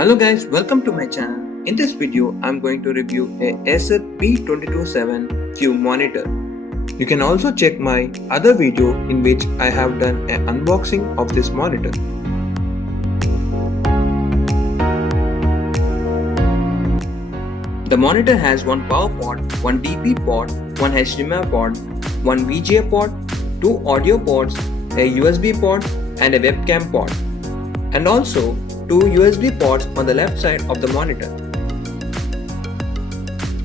Hello guys, welcome to my channel. In this video, I'm going to review a Acer B227Q monitor. You can also check my other video in which I have done an unboxing of this monitor. The monitor has one power port, one DP port, one HDMI port, one VGA port, two audio ports, a USB port and a webcam port, and also two USB ports on the left side of the monitor.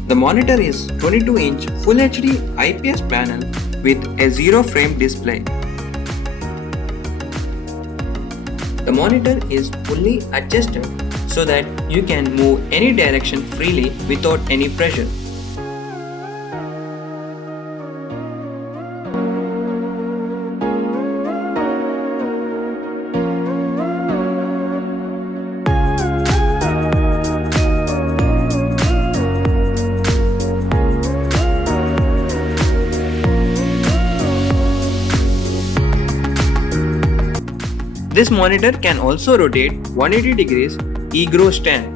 The monitor is 22-inch Full HD IPS panel with a zero frame display. The monitor is fully adjusted so that you can move any direction freely without any pressure. This monitor can also rotate 180 degrees eGrow stand.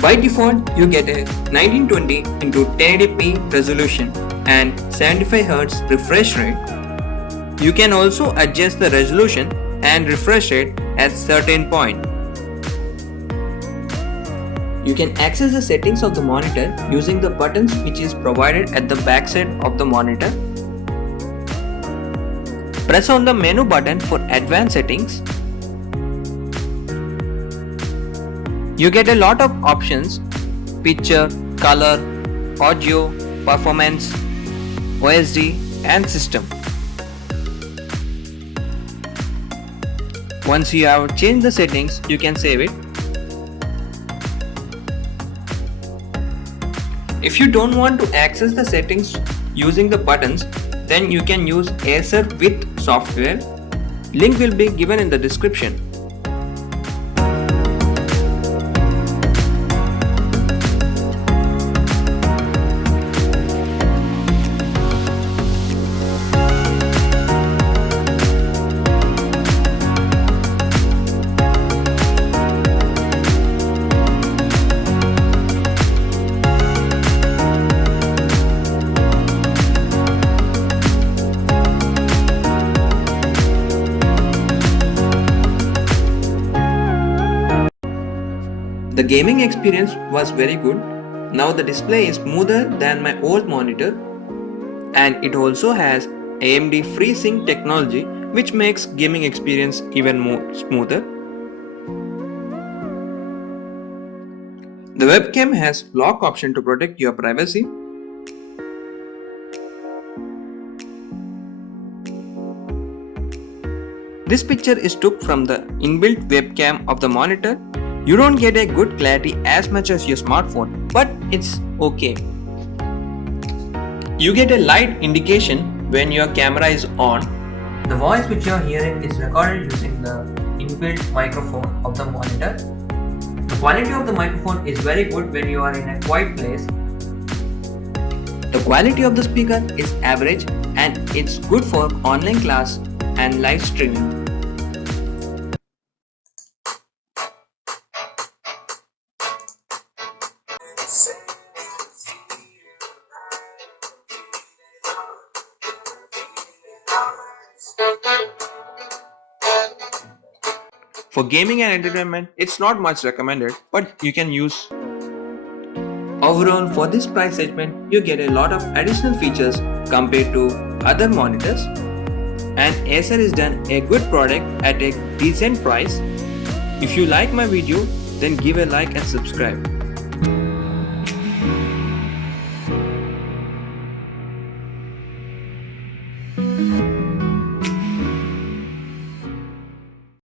By default, you get a 1920 x 1080p resolution and 75Hz refresh rate. You can also adjust the resolution and refresh rate at certain point. You can access the settings of the monitor using the buttons which is provided at the back side of the monitor. Press on the menu button for advanced settings. You get a lot of options: picture, color, audio, performance, OSD and system. Once you have changed the settings, you can save it. If you don't want to access the settings using the buttons, then you can use Acer with software. Link will be given in the description. The gaming experience was very good. Now the display is smoother than my old monitor, and it also has AMD FreeSync technology which makes gaming experience even more smoother. The webcam has lock option to protect your privacy. This picture is took from the inbuilt webcam of the monitor. You don't get a good clarity as much as your smartphone, but it's okay. You get a light indication when your camera is on. The voice which you are hearing is recorded using the inbuilt microphone of the monitor. The quality of the microphone is very good when you are in a quiet place. The quality of the speaker is average and it's good for online class and live streaming. For gaming and entertainment, it's not much recommended, but you can use. Overall, for this price segment, you get a lot of additional features compared to other monitors, and Acer has done a good product at a decent price. If you like my video, then give a like and subscribe.